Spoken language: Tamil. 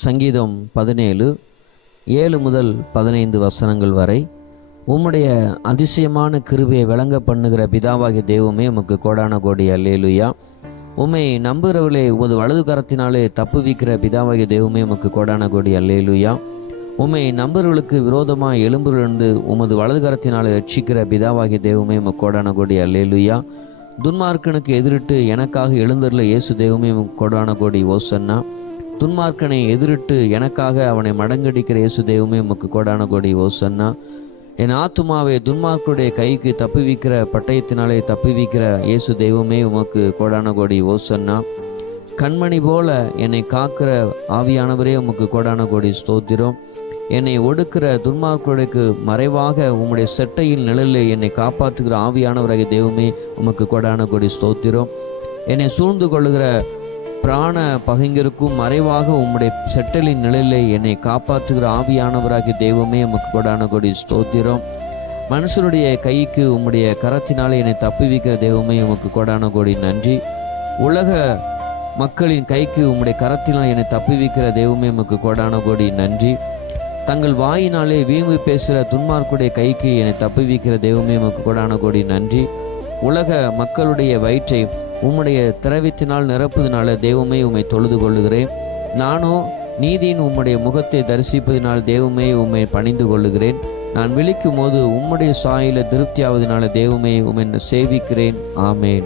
சங்கீதம் பதினேழு ஏழு முதல் பதினைந்து வசனங்கள் வரை உம்முடைய அதிசயமான கிருபையை விளங்க பண்ணுகிற பிதாவாகிய தெய்வமே உமக்கு கோடான கோடி அல்லேலுயா. உம்மை நம்புகிறவர்களே உமது வலது கரத்தினாலே தப்புவிக்கிற பிதாவாகிய தெய்வமே உமக்கு கோடான கோடி அல்லேலுயா. உம்மை நம்புகிறவர்களுக்கு விரோதமாக எலும்பிலிருந்து உமது வலது கரத்தினாலே ரட்சிக்கிற பிதாவாகிய தெய்வமே உமக்கு கோடான கோடி அல்லேலுயா. துன்மார்க்கனுக்கு எதிரிட்டு எனக்காக எழுந்தருள இயேசு தெய்வமே உமக்கு கோடான கோடி ஓசன்னா. துன்மார்க்கனை எதிரிட்டு எனக்காக அவனை மடங்கடிக்கிற இயேசு தெய்வமே உமக்கு கோடான கோடி ஓசன்னா என் ஆத்துமாவை துன்மார்க்குடைய கைக்கு தப்புவிக்கிற பட்டயத்தினாலே தப்புவிக்கிற இயேசு தெய்வமே உமக்கு கோடான கோடி ஓசன்னா கண்மணி போல என்னை காக்கிற ஆவியானவரே உமக்கு கோடான கோடி ஸ்தோத்திரம். என்னை ஒடுக்கிற துன்மார்க்குடைக்கு மறைவாக உம்முடைய செட்டையில் நிழலில் என்னை காப்பாற்றுகிற ஆவியானவராக தெய்வமே உமக்கு கோடான கோடி ஸ்தோத்திரம். என்னை சூழ்ந்து கொள்ளுகிற பிராண பகைஞருக்கும் மறைவாக உம்முடைய செட்டலின் நிழலிலே என்னை காப்பாற்றுகிற ஆவியானவராகிய தெய்வமே உமக்கு கொடான கொடி ஸ்தோத்திரம். மனுஷருடைய கைக்கு உம்முடைய கரத்தினாலே என்னை தப்புவிக்கிற தெய்வமே உமக்கு கொடான கொடி நன்றி. உலக மக்களின் கைக்கு உம்முடைய கரத்தினால் என்னை தப்புவிக்கிற தெய்வமே உமக்கு கொடான கொடி நன்றி. தங்கள் வாயினாலே வீம்பு பேசுகிற துன்மார்க்குடைய கைக்கு என்னை தப்புவிக்கிற தெய்வமே உமக்கு கொடான கொடி நன்றி. உலக மக்களுடைய வயிற்றை உம்முடைய திரவித்தினால் நிரப்புவதனால தெய்வமே உம்மை தொழுது கொள்ளுகிறேன் நானும் நீதியின் உம்முடைய முகத்தை தரிசிப்பதினால் தெய்வமே உம்மை பணிந்து கொள்ளுகிறேன் நான் விழிக்கும் போது உம்முடைய சாயில திருப்தியாவதனால தெய்வமே உம்மை சேவிக்கிறேன். ஆமேன்.